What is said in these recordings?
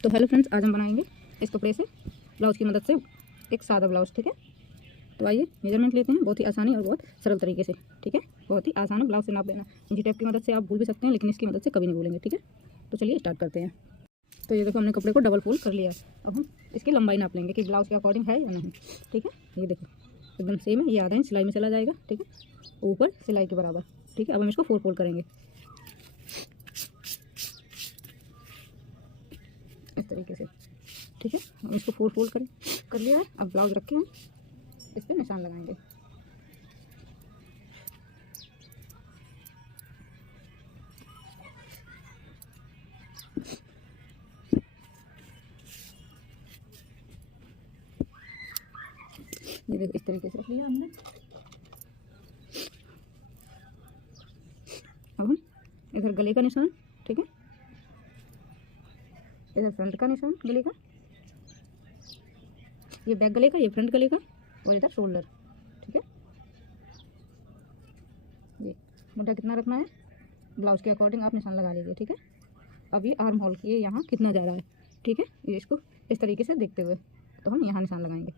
तो hello friends, आज हम बनाएंगे इस कपड़े से ब्लाउज की मदद से एक सादा ब्लाउज। ठीक है, तो आइए मेजरमेंट लेते हैं बहुत ही आसानी और बहुत सरल तरीके से। ठीक है, बहुत ही आसान है ब्लाउज से नाप लेना। इंची टेप की मदद से आप भूल भी सकते हैं, लेकिन इसकी मदद से कभी नहीं भूलेंगे। ठीक है, तो चलिए स्टार्ट करते हैं। तो ये देखो, हमने कपड़े को डबल फोल्ड कर लिया है। अब हम इसकी लंबाई नाप लेंगे कि ब्लाउज के अकॉर्डिंग है या नहीं। ठीक है, ये देखो एकदम सेम है। ये आधा इंच सिलाई में चला जाएगा। ठीक है, ऊपर सिलाई के बराबर। ठीक है, अब हम इसको 4 फोल्ड करेंगे इस तरीके से। ठीक है, हम इसको 4 फोल्ड कर लिया है। अब ब्लाउज रख के हम इस पर निशान लगाएंगे। ये देखो इस तरीके से रख लिया हमने। अब हम इधर गले का निशान, ठीक है, इधर फ्रंट का निशान गले का, ये बैक गले का, ये फ्रंट गले का, और इधर शोल्डर। ठीक है, ये मोटा कितना रखना है ब्लाउज के अकॉर्डिंग आप निशान लगा लीजिए। ठीक है, अब ये आर्म होल ये यहाँ कितना जा रहा है। ठीक है, ये इसको इस तरीके से देखते हुए तो हम यहाँ निशान लगाएंगे।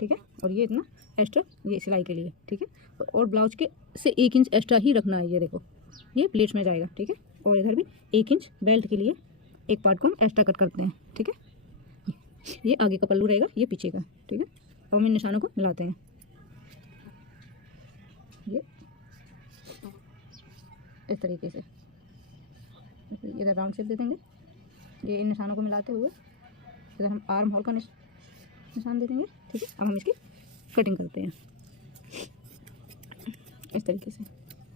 ठीक है, और ये इतना एक्स्ट्रा ये सिलाई के लिए। ठीक है, और ब्लाउज के से 1 इंच एक्स्ट्रा ही रखना है। ये देखो ये प्लेट्स में जाएगा। ठीक है, और इधर भी 1 इंच बेल्ट के लिए एक पार्ट को हम एक्स्ट्रा कट करते हैं। ठीक है, ये आगे का पल्लू रहेगा, ये पीछे का। ठीक है, अब हम इन निशानों को मिलाते हैं। ये इस तरीके से इधर राउंड शेप दे देंगे। ये इन निशानों को मिलाते हुए इधर हम आर्म होल का निशान दे देंगे। ठीक है, अब हम इसकी कटिंग करते हैं इस तरीके से।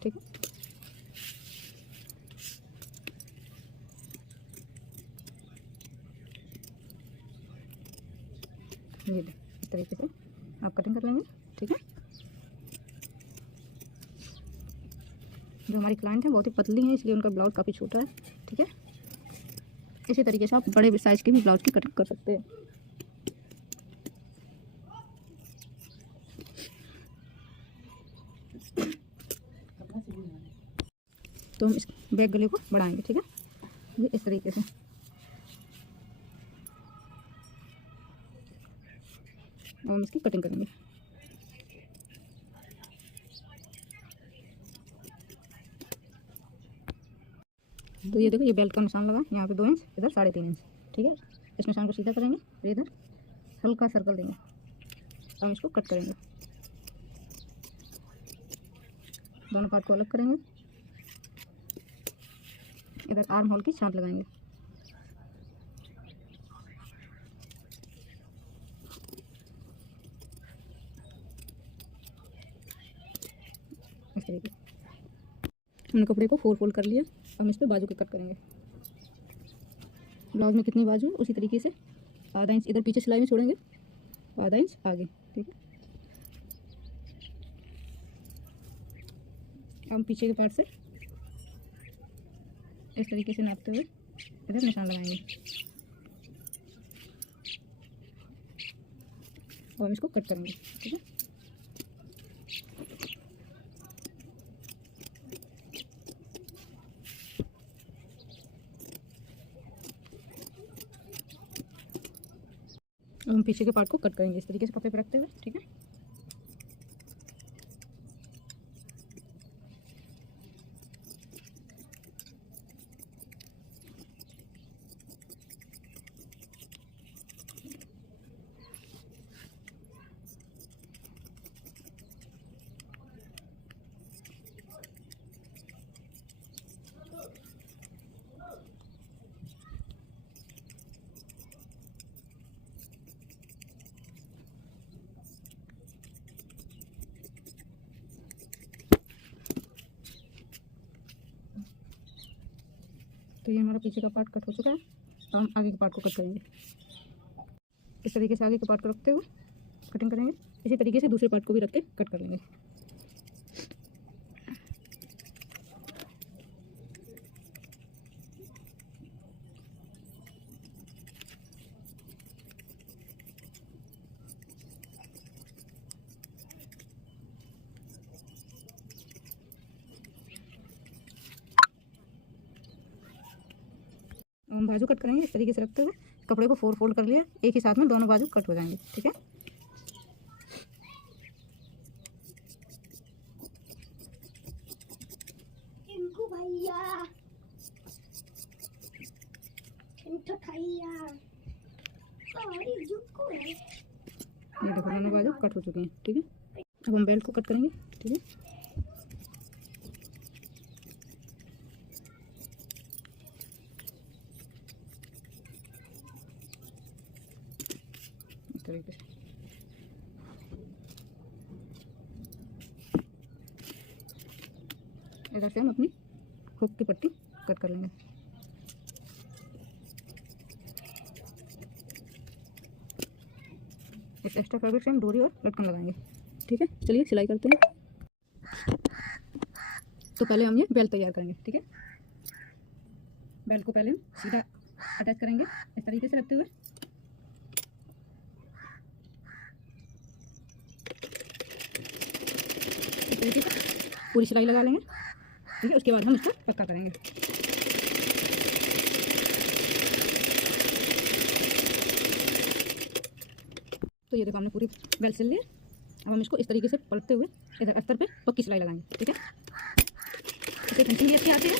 ठीक है, ये इस तरीके से आप कटिंग कर लेंगे। ठीक है, जो हमारी क्लाइंट है बहुत ही पतली है, इसलिए उनका ब्लाउज काफ़ी छोटा है। ठीक है, इसी तरीके से आप बड़े साइज़ के भी ब्लाउज की कटिंग कर सकते हैं। तो हम इस बैक गले को बढ़ाएंगे। ठीक है, ये इस तरीके से। अब हम इसकी कटिंग करेंगे। तो ये देखो, ये बेल्ट का निशान लगा यहाँ पे 2 इंच, इधर 3.5 इंच। ठीक है, इस निशान को सीधा करेंगे, फिर इधर हल्का सर्कल देंगे। अब हम इसको कट करेंगे, दोनों पार्ट को अलग करेंगे। इधर आर्म होल की छांट लगाएंगे। इस तरीके हमने कपड़े को 4 फोल्ड कर लिया। हम इस पर बाजू के कट करेंगे। ब्लाउज में कितनी बाजू है उसी तरीके से आधा इंच इधर पीछे सिलाई में छोड़ेंगे, आधा इंच आगे। ठीक है, हम पीछे के पार्ट से इस तरीके से नापते हुए इधर निशान लगाएंगे और हम इसको कट करेंगे। ठीक है, अब हम पीछे के पार्ट को कट करेंगे इस तरीके से कपड़े पर रखते हुए। ठीक है, तो ये हमारा पीछे का पार्ट कट हो चुका है। अब हम आगे के पार्ट को कट करेंगे। इस तरीके से आगे के पार्ट को रखते हुए कटिंग करेंगे। इसी तरीके से दूसरे पार्ट को भी रख के कट कर लेंगे। हम बाजू कट करेंगे इस तरीके से रखते हुए कपड़े को 4 फोल्ड कर लिया, एक ही साथ में दोनों बाजू कट हो जाएंगे। ठीक है, ये देखो दोनों बाजू कट हो चुके हैं। ठीक है, अब हम बेल्ट को कट करेंगे। ठीक है, इस तरीके से इधर से हम अपनी हुक की पट्टी कट कर लेंगे। इस एक्स्ट्रा फैब्रिक से हम डोरी और लटकन लगाएंगे। ठीक है, चलिए सिलाई करते हैं। तो पहले हम ये बेल्ट तैयार करेंगे। ठीक है, बेल्ट को पहले हम सीधा अटैच करेंगे इस तरीके से रखते हुए। इस तरीके से पूरी सिलाई लगा लेंगे। ठीक है, उसके बाद हम इसको पक्का करेंगे। तो ये देखो हमने पूरी बेल्ट सिल लिया। अब हम इसको इस तरीके से पलटते हुए इधर अस्तर पे पक्की सिलाई लगाएंगे। ठीक है, इससे फिनिशिंग भी अच्छी आती है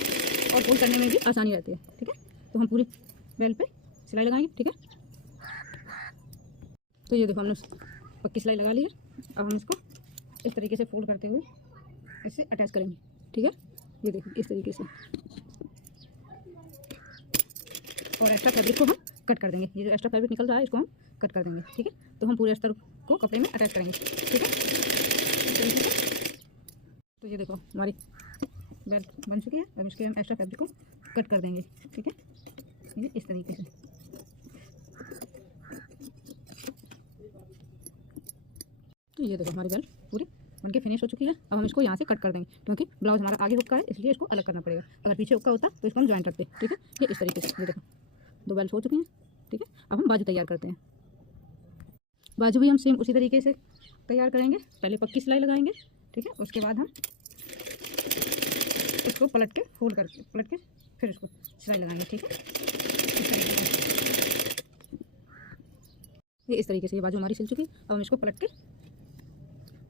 और फोल्ड करने में भी आसानी रहती है। ठीक है, तो हम पूरी बेल्ट पे सिलाई लगाएंगे। ठीक है, तो ये देखो हमने पक्की सिलाई लगा ली है। अब हम इसको इस तरीके से फोल्ड करते हुए इससे अटैच करेंगे। ठीक है, ये देखो इस तरीके से, और एक्स्ट्रा फैब्रिक को हम कट कर देंगे। ये जो एक्स्ट्रा फैब्रिक निकल रहा है इसको हम कट कर देंगे। ठीक है, तो हम पूरे अस्तर को कपड़े में अटैच करेंगे। ठीक है, तो ये देखो हमारी बेल्ट बन चुकी है। अब इसके हम एक्स्ट्रा फैब्रिक को कट कर देंगे। ठीक है, ये इस तरीके से। तो ये देखो हमारी बेल्ट पूरी बनके फिनिश हो चुकी है। अब हम इसको यहाँ से कट कर देंगे, क्योंकि ब्लाउज हमारा आगे हुक का है, इसलिए इसको अलग करना पड़ेगा। अगर पीछे हुक का होता तो इसको हम ज्वाइंट रखते। ठीक है, ये इस तरीके से। ये देखो 2 बेल्ट हो चुकी हैं। ठीक है, अब हम बाजू तैयार करते हैं। बाजू भी हम सेम उसी तरीके से तैयार करेंगे। पहले पक्की सिलाई लगाएंगे। ठीक है, उसके बाद हम इसको पलट के फोल्ड करके पलट के फिर इसको सिलाई लगाएंगे। ठीक है, इस तरीके से। ये इस तरीके से ये बाजू हमारी सिल चुकी है। अब हम इसको पलट के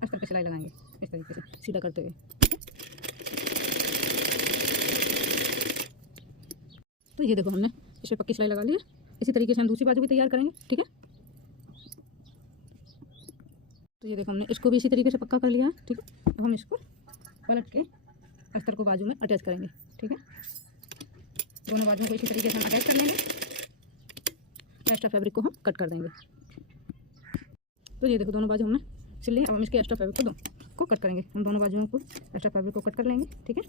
अस्तर पे सिलाई लगाएंगे इस तरीके से सीधा करते हुए। तो ये देखो हमने इस पर पक्की सिलाई लगा ली है। इसी तरीके से हम दूसरी बाजू भी तैयार करेंगे। ठीक है, तो ये देखो हमने इसको भी इसी तरीके से पक्का कर लिया है। ठीक है, अब हम इसको पलट के अस्तर को बाजू में अटैच करेंगे। ठीक है, दोनों बाजुओं को इसी तरीके से हम अटैच कर लेंगे। एक्स्ट्रा फैब्रिक को हम कट कर देंगे। तो ये देखो दोनों बाजू हमने सिल लिए। अब हम इसके एक्स्ट्रा फैब्रिक को कट करेंगे। हम दोनों बाजुओं को एक्स्ट्रा फैब्रिक को कट कर लेंगे। ठीक है,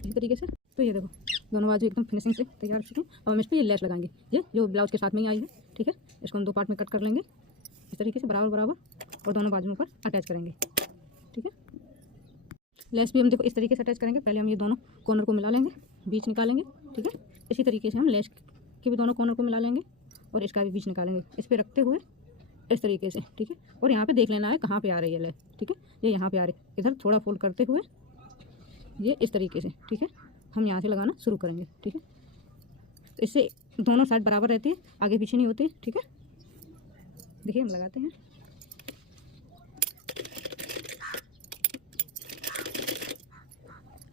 इसी तरीके से। तो ये देखो दोनों बाजू एकदम फिनिशिंग से तैयार हो चुके हैं। अब हम इस पर ये लेस लगाएंगे, ये जो ब्लाउज के साथ में ही आई है। ठीक है, इसको हम 2 पार्ट में कट कर लेंगे इस तरीके से बराबर बराबर, और दोनों बाजुओं पर अटैच करेंगे। ठीक है, लेस भी हम देखो इस तरीके से अटैच करेंगे। पहले हम ये दोनों कॉर्नर को मिला लेंगे, बीच निकालेंगे। ठीक है, इसी तरीके से हम लेस के भी दोनों कॉर्नर को मिला लेंगे और इसका भी बीच निकालेंगे इस पर रखते हुए इस तरीके से। ठीक है, और यहाँ पे देख लेना है कहाँ पे आ रही है लेस। ठीक है, ये यहाँ पे आ रही है। इधर थोड़ा फोल्ड करते हुए ये इस तरीके से। ठीक है, हम यहाँ से लगाना शुरू करेंगे। ठीक है, इससे दोनों साइड बराबर रहती है, आगे पीछे नहीं होती। ठीक है, देखिए हम लगाते हैं।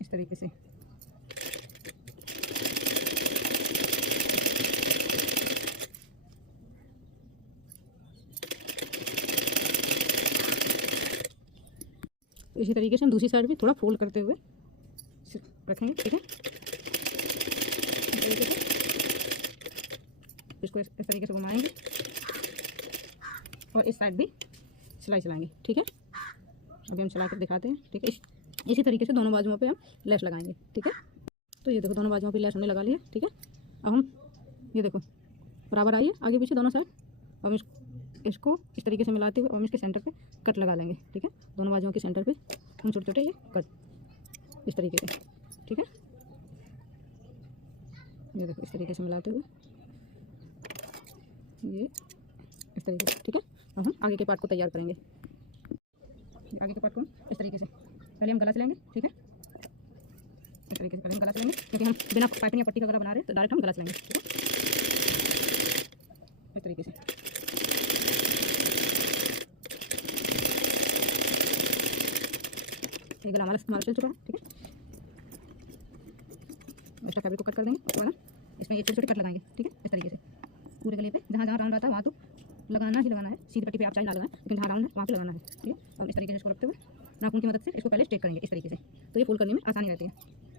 इस तरीके से। तो इसी तरीके से हम दूसरी साइड भी थोड़ा फोल्ड करते हुए रखेंगे। ठीक है, इसको इस तरीके से घुमाएंगे और इस साइड भी सिलाई चलाएंगे। ठीक है, अभी हम चला कर दिखाते हैं। ठीक है, इसी तरीके से दोनों बाजुओं पे हम लेस लगाएंगे। ठीक है, तो ये देखो दोनों बाजुओं पे लेस हमने लगा लिया। ठीक है, अब हम ये देखो बराबर आई है आगे पीछे दोनों साइड। अब इसको इस तरीके से मिलाते हुए हम इसके सेंटर पे कट लगा लेंगे। ठीक है, दोनों बाजुओं के सेंटर पे हम छोटे छोटे ये कट इस तरीके से। ठीक है, ये देखो इस तरीके से मिलाते हुए ये इस तरीके से। ठीक है, अब हम आगे के पार्ट को तैयार करेंगे। आगे के पार्ट को इस तरीके से पहले हम गला सिलेंगे। ठीक है, इस तरीके से पहले हम गला सिलेंगे, क्योंकि हम बिना पाइपिंग या पट्टी वगैरह बना रहे हैं, तो डायरेक्ट हम गला सिलेंगे। ठीक है, तरीके से। ये गला हमारा सिल चुका है, ठीक है। एक्स्ट्रा फैब्रिक को कट कर देंगे, उसके बाद इसमें ये छोटे छोटे कट लगाएंगे, ठीक है, इस तरीके से पूरे गले पे। जहाँ जहाँ राउंड आता है वहाँ तो लगाना ही लगाना है, सीधी पट्टी पे आप चाहे ना लगाएं, लेकिन जहाँ राउंड है वहाँ पे लगाना है, ठीक है। अब इस तरीके से इसको रखते हुए नाखून की मदद से इसको पहले स्ट्रेट करेंगे इस तरीके से, तो ये फोल्ड करने में आसानी रहती है,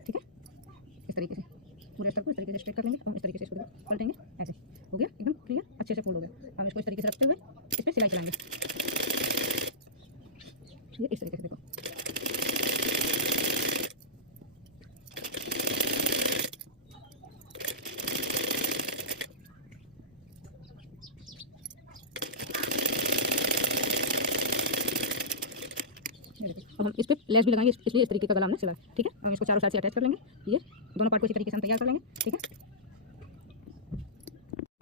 ठीक है। इस तरीके से पूरे स्तर को इस तरीके से स्ट्रेट कर लेंगे और इस तरीके से इसको पलटेंगे, ऐसे हो गया एकदम क्लियर, अच्छे से फोल्ड हो गया। हम इसको इस तरीके से रखते हुए इस पर सिलाई चलाएंगे, ठीक है, इस तरीके से देखो। अब हम इस पर लेस भी लगाएंगे, इसलिए इस तरीके का गला हमने सिला, ठीक है। हम इसको चारों साइड से अटैच कर लेंगे, ये दोनों पार्ट को इसी तरीके से हम तैयार कर लेंगे, ठीक है।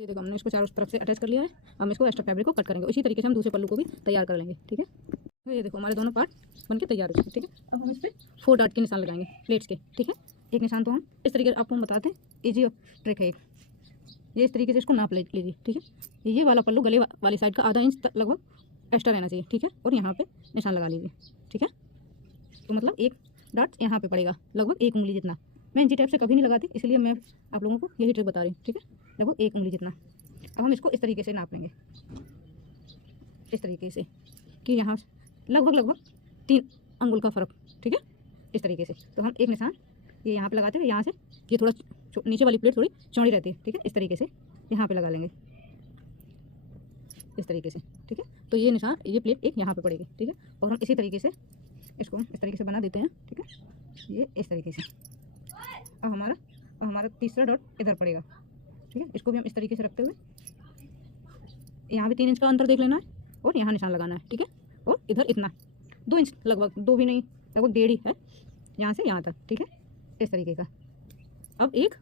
ये देखो हमने इसको चारों तरफ से अटैच कर लिया है। हम इसको एक्स्ट्रा फैब्रिक को कट करेंगे, इसी तरीके से हम दूसरे पल्लू को भी तैयार कर लेंगे, ठीक है। तो ये देखो हमारे दोनों पार्ट बनके तैयार हो चुके, ठीक है। अब हम इस पर 4 डॉट के निशान लगाएंगे प्लेट्स के, ठीक है। एक निशान तो हम इस तरीके से आपको हम बताते हैं, ईजी ट्रिक है एक, ये इस तरीके से इसको नाप लीजिए, ठीक है। ये वाला पल्लू गले वाली साइड का आधा इंच लगभग एक्स्ट्रा रहना चाहिए, ठीक है। और यहाँ पे निशान लगा लीजिए, ठीक है। तो मतलब एक डॉट यहाँ पे पड़ेगा लगभग 1 उंगली जितना। मैं इंची टेप से कभी नहीं लगाती, इसलिए मैं आप लोगों को यही ट्रिक बता रही हूँ, ठीक है। लगभग 1 उंगली जितना। अब हम इसको इस तरीके से नाप लेंगे, इस तरीके से कि यहाँ लगभग 3 अंगुल का फ़र्क, ठीक है, इस तरीके से। तो हम एक निशान ये यहाँ पे लगाते हुए यहाँ से ये थोड़ा नीचे वाली प्लेट थोड़ी चौड़ी रहती है, ठीक है, इस तरीके से यहाँ पे लगा लेंगे, इस तरीके से, ठीक है। तो ये निशान ये प्लेट एक यहाँ पे पड़ेगी, ठीक है। और हम इसी तरीके से इसको इस तरीके से बना देते हैं, ठीक है, ये इस तरीके से। अब हमारा तीसरा डॉट इधर पड़ेगा, ठीक है। इसको भी हम इस तरीके से रखते हुए यहाँ भी 3 इंच का अंतर देख लेना है और यहाँ निशान लगाना है, ठीक है। और इधर इतना 2 इंच लगभग, 2 भी नहीं, लगभग 1.5 ही है यहाँ से यहाँ तक, ठीक है, इस तरीके का। अब एक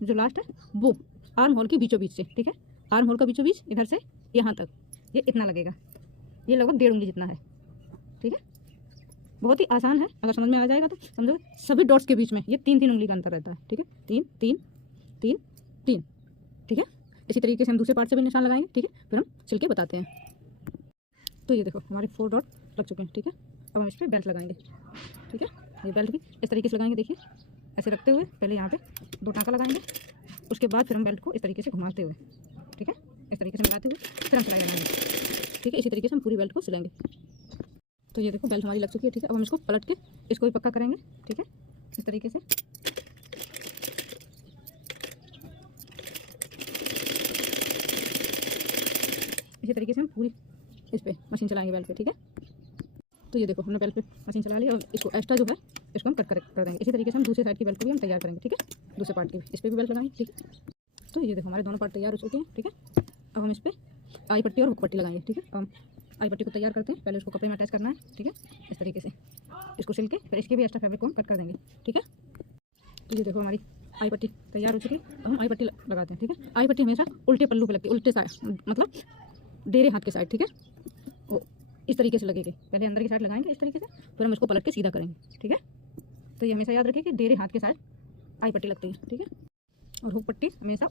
जो लास्ट है वो आर्म होल के बीचों बीच से, ठीक है, आर्म होल का बीचों बीच इधर से यहाँ तक ये इतना लगेगा, ये लगभग 1.5 उंगली जितना है, ठीक है। बहुत ही आसान है, अगर समझ में आ जाएगा तो समझो। सभी डॉट्स के बीच में ये 3-3 उंगली का अंतर रहता है, ठीक है, 3 3 3 3, ठीक है। इसी तरीके से हम दूसरे पार्ट से भी निशान लगाएंगे, ठीक है, फिर हम सिल के बताते हैं। तो ये देखो हमारे 4 डॉट लग चुके हैं, ठीक है। अब हम इस पर बेल्ट लगाएंगे, ठीक है। ये बेल्ट भी इस तरीके से लगाएंगे, देखिए ऐसे रखते हुए पहले यहाँ पे 2 टाँका लगाएंगे, उसके बाद फिर हम बेल्ट को इस तरीके से घुमाते हुए, ठीक है, इस तरीके से मिलाते हुए फिर हम सिलाई लगाएंगे, ठीक है। इसी तरीके से हम पूरी बेल्ट को सिलेंगे। तो ये देखो बेल्ट हमारी लग चुकी है, ठीक है। अब हम इसको पलट के इसको भी पक्का करेंगे, ठीक है, इस तरीके से। इसी तरीके से हम पूरी इस पे मशीन चलाएंगे बेल्ट पे, ठीक है। तो ये देखो हमने बेल्ट पे मशीन चला लिया और इसको एक्स्ट्रा जो है इसको हम कट कर देंगे। इसी तरीके से हम दूसरी साइड की बेल्ट को भी हम तैयार करेंगे, ठीक है, दूसरे पार्ट की भी इस पर भी बेल्ट लगाएंगे, ठीक है। तो ये देखो हमारे दोनों पार्ट तैयार हो चुके हैं, ठीक है। अब हम इस पर आई पट्टी और हुक पट्टी लगाएंगे, ठीक है। हम आई पट्टी को तैयार करते हैं, पहले उसको कपड़े में अटैच करना है, ठीक है, इस तरीके से इसको सिल के फिर इसके भी एक्स्ट्रा फैब्रिक को हम कट कर देंगे, ठीक है। तो ये देखो हमारी आई पट्टी तैयार हो चुकी है। अब हम आई पट्टी लगाते हैं, ठीक है। आई पट्टी हमेशा उल्टे पल्लू पे लगती है, उल्टे साइड मतलब डेरे हाथ के साइड, ठीक है, वो इस तरीके से लगेगी। पहले अंदर की साइड लगाएंगे इस तरीके से, फिर हम इसको पलट के सीधा करेंगे, ठीक है। तो ये हमेशा याद रखिए कि डेरे हाथ के साइड आई पट्टी लगती है, ठीक है। और हुक पट्टी हमेशा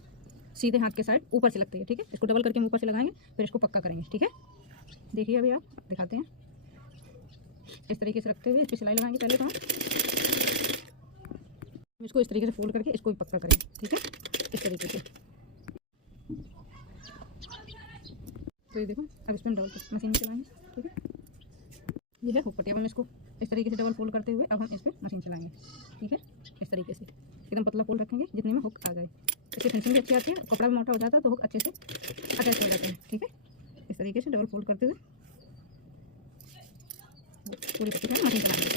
सीधे हाथ के साइड ऊपर से लगती है, ठीक है। इसको डबल करके हम ऊपर से लगाएंगे, फिर इसको पक्का करेंगे, ठीक है। देखिए अभी आप दिखाते हैं, इस तरीके से रखते हुए इस पर सिलाई लगाएंगे। पहले तो हम इसको इस तरीके से फोल्ड करके इसको भी पक्का करेंगे, ठीक है, इस तरीके से। तो ये देखो अब इसमें डबल मशीन चलाएंगे, ठीक है। ये है हुक पट्टी। अब हम इसको इस तरीके से डबल फोल्ड करते हुए अब हम इस पर मशीन चलाएंगे, ठीक है, इस तरीके से एकदम पतला फोल्ड रखेंगे जितने में हुक आ जाए। इससे फिनिशिंग भी अच्छी आती है, कपड़ा भी मोटा हो जाता है तो हुक अच्छे से अटैच हो जाते हैं, ठीक है। इस तरीके से डबल फोल्ड करते हुए पूरी पट्टी पर मशीन चलाएंगे।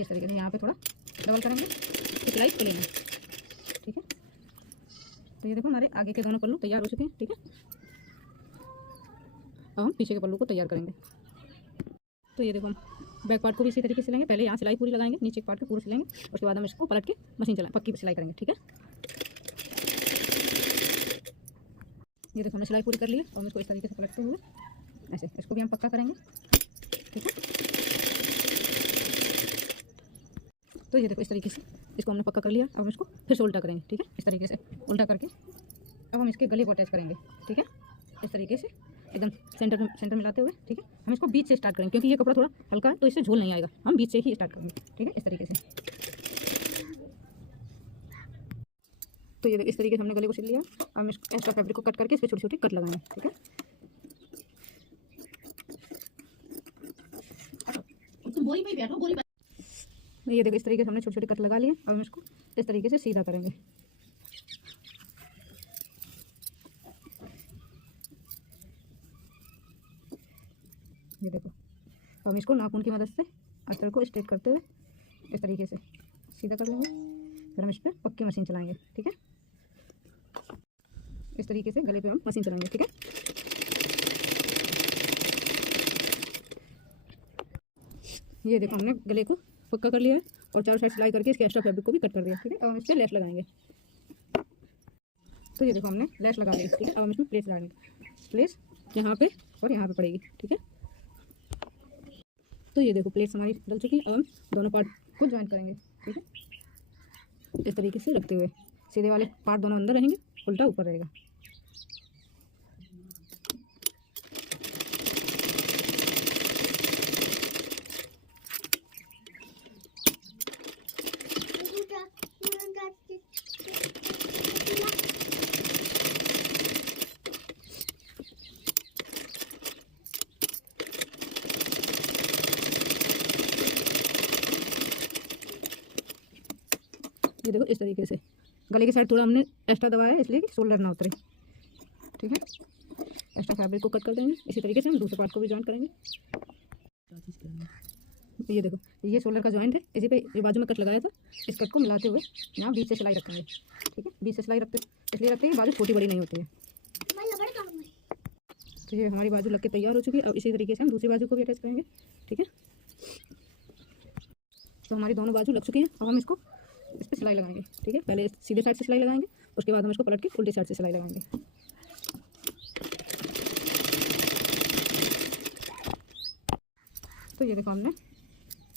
इस तरीके से यहाँ पे थोड़ा डबल करेंगे, सिलाई खुलेंगे, ठीक है। तो ये देखो हमारे आगे के दोनों पल्लू तैयार हो चुके हैं, ठीक है। अब हम पीछे के पल्लू को तैयार करेंगे। तो ये देखो हम बैक पार्ट को भी इसी तरीके से लेंगे, पहले यहाँ सिलाई पूरी लगाएंगे, नीचे के पार्ट को पूरी सिलेंगे, उसके बाद हम इसको पलट के मशीन चलाएंगे, पक्की सिलाई करेंगे, ठीक है। ये देखो हमने सिलाई पूरी कर ली है और इसको इस तरीके से पलटते हुए ऐसे इसको भी हम पक्का करेंगे, ठीक है। तो ये देखो इस तरीके से इसको हमने पक्का कर लिया। अब हम इसको फिर से उल्टा करेंगे, ठीक है। इस तरीके से उल्टा करके अब हम इसके गले को अटैच करेंगे, ठीक है। इस तरीके से एकदम सेंटर मिलाते हुए, ठीक है। हम इसको बीच से स्टार्ट करेंगे क्योंकि ये कपड़ा थोड़ा हल्का है तो इससे झोल नहीं आएगा, हम बीच से ही स्टार्ट करेंगे, ठीक है। इस तरीके से तो ये इस तरीके से हमने गले को सिल लिया। हम इस एक्स्ट्रा फैब्रिक को कट करके इस पर छोटी छोटी कट लगाएंगे, ठीक है। ये देखो इस तरीके से हमने छोटे छोटे कट लगा लिए। अब हम इसको इस तरीके से सीधा करेंगे। ये देखो हम इसको नाखून की मदद से अस्तर को स्ट्रेट करते हुए इस तरीके से सीधा कर लेंगे। फिर हम इस पर पक्की मशीन चलाएंगे, ठीक है। इस तरीके से गले पे हम मशीन चलाएंगे, ठीक है। ये देखो हमने गले को पक्का कर लिया है और चारों साइड सिलाई करके इसके एक्स्ट्रा फैब्रिक को भी कट कर दिया, ठीक है। अब हम इस पर लेस लगाएंगे। तो ये देखो हमने लेस लगा ली, ठीक है। अब हम इसमें प्लेस लगाएंगे। प्लेस यहाँ पे और यहाँ पे पड़ेगी, ठीक है। तो ये देखो प्लेट्स हमारी डल चुकी है। अब हम दोनों पार्ट को ज्वाइन करेंगे, ठीक है। इस तरीके से रखते हुए सीधे वाले पार्ट दोनों अंदर रहेंगे, उल्टा ऊपर रहेगा। ये देखो इस तरीके से गले की साइड थोड़ा हमने एक्स्ट्रा दबाया है इसलिए कि शोल्डर ना उतरे, ठीक है। एक्स्ट्रा फैब्रिक को कट कर देंगे। इसी तरीके से हम दूसरे पार्ट को भी ज्वाइन करेंगे। ये देखो ये शोल्डर का जॉइंट है, इसी पे ये बाजू में कट लगाया था। इस कट को मिलाते हुए यहाँ बीच से सिलाई रखेंगे, ठीक है। बीच से सिलाई रखते इसलिए रखते हैं कि बाजू छोटी बड़ी नहीं होती है। तो ये हमारी बाजू लग के तैयार हो चुकी है। अब इसी तरीके से हम दूसरी बाजू को भी अटैच करेंगे, ठीक है। तो हमारी दोनों बाजू लग चुकी हैं। अब हम इसको इस पर सिलाई लगाएंगे, ठीक है। पहले सीधे साइड से सिलाई लगाएंगे, उसके बाद हम इसको पलट के उल्टी साइड से सिलाई लगाएंगे। तो ये देखो हमने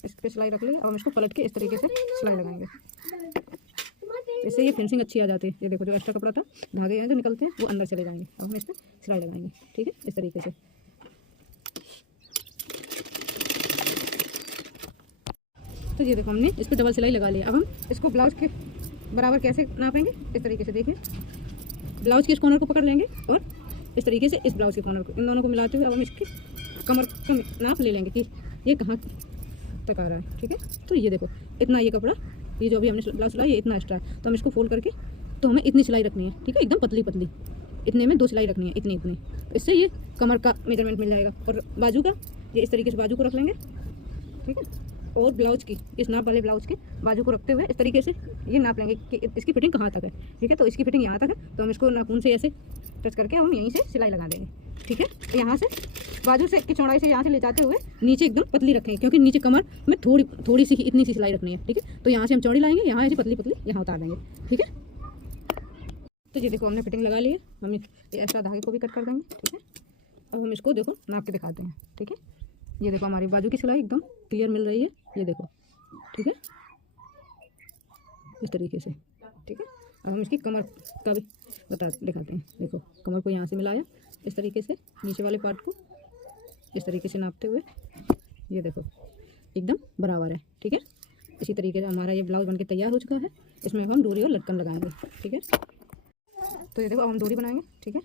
इस पर सिलाई रख ली। अब हम इसको पलट के इस तरीके से सिलाई लगाएंगे। इससे ये फिनिशिंग अच्छी आ जाती है। ये देखो जो एक्स्ट्रा कपड़ा था, धागे हैं जो निकलते हैं वो अंदर चले जाएंगे। अब हम इस पर सिलाई लगाएंगे, ठीक है। इस तरीके से तो ये देखो हमने इस पर डबल सिलाई लगा लिया। अब हम इसको ब्लाउज के बराबर कैसे नापेंगे, इस तरीके से देखिए। ब्लाउज के इस कॉर्नर को पकड़ लेंगे और इस तरीके से इस ब्लाउज के कॉर्नर को, इन दोनों को मिलाते हुए अब हम इसकी कमर का नाप ले लेंगे कि ये कहाँ तक आ रहा है, ठीक है। तो ये देखो इतना ये कपड़ा, ये जो भी हमने ब्लाउज सिलाई ये इतना एक्स्ट्रा है, तो हम इसको फोल्ड करके तो हमें इतनी सिलाई रखनी है, ठीक है। एकदम पतली पतली, इतने में 2 सिलाई रखनी है, इतनी इतनी। इससे ये कमर का मेजरमेंट मिल जाएगा। और बाजू का ये इस तरीके से बाजू को रख लेंगे, ठीक है। और ब्लाउज की इस नाप वाले ब्लाउज के बाजू को रखते हुए इस तरीके से ये नाप लेंगे कि इसकी फिटिंग कहाँ तक है, ठीक है। तो इसकी फिटिंग यहाँ तक है, तो हम इसको नाखून से ऐसे टच करके हम यहीं से सिलाई लगा देंगे, ठीक है। यहाँ से बाजू से की चौड़ाई से यहाँ से ले जाते हुए नीचे एकदम पतली रखेंगे, क्योंकि नीचे कमर में थोड़ी सी इतनी सी सिलाई रखनी है, ठीक है। तो यहाँ से हम चौड़ी लाएंगे, यहाँ ऐसे पतली पतली यहाँ उतार देंगे, ठीक है। तो ये देखो हमने फिटिंग लगा ली है। हम एक्स्ट्रा धागे को भी कट कर देंगे, ठीक है। अब हम इसको देखो नाप के दिखाते हैं, ठीक है। ये देखो हमारी बाजू की सिलाई एकदम क्लियर मिल रही है, ये देखो, ठीक है। इस तरीके से, ठीक है। अब हम इसकी कमर का भी दिखाते हैं। देखो कमर को यहाँ से मिलाया इस तरीके से, नीचे वाले पार्ट को इस तरीके से नापते हुए, ये देखो एकदम बराबर है, ठीक है। इसी तरीके से हमारा ये ब्लाउज बनके तैयार हो चुका है। इसमें हम डोरी और लटकन लगाएंगे, ठीक है। तो ये देखो अब हम डोरी बनाएंगे, ठीक है।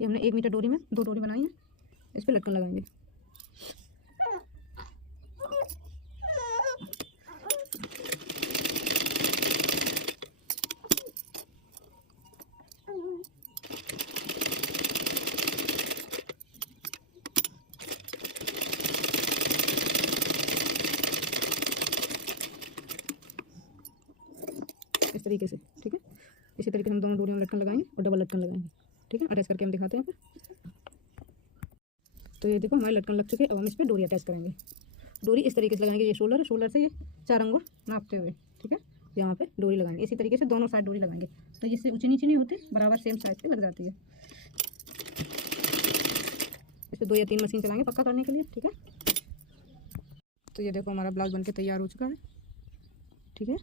ये हमने 1 मीटर डोरी में 2 डोरी बनाई है, इस पर लटकन लगाएंगे। इस तरीके से, ठीक है। इसी तरीके से हम दोनों डोरियों में लटकन लगाएंगे और डबल लटकन लगाएंगे, ठीक है। अटैच करके हम दिखाते हैं फिर। तो ये देखो हमारे लटकन लग चुके हैं। अब हम इस पर डोरी अटैच करेंगे। डोरी इस तरीके से लगाएंगे, ये शोल्डर से ये 4 अंगुल नापते हुए, ठीक है। यहाँ पे डोरी लगाएंगे। इसी तरीके से दोनों साइड डोरी लगाएंगे, तो इससे ऊंची नीचे नहीं होती, बराबर सेम साइज पे लग जाती है। इस पर 2 या 3 मशीन चलाएंगे पक्का करने के लिए, ठीक है। तो ये देखो हमारा ब्लाउज बनके तैयार हो चुका है। ठीक है।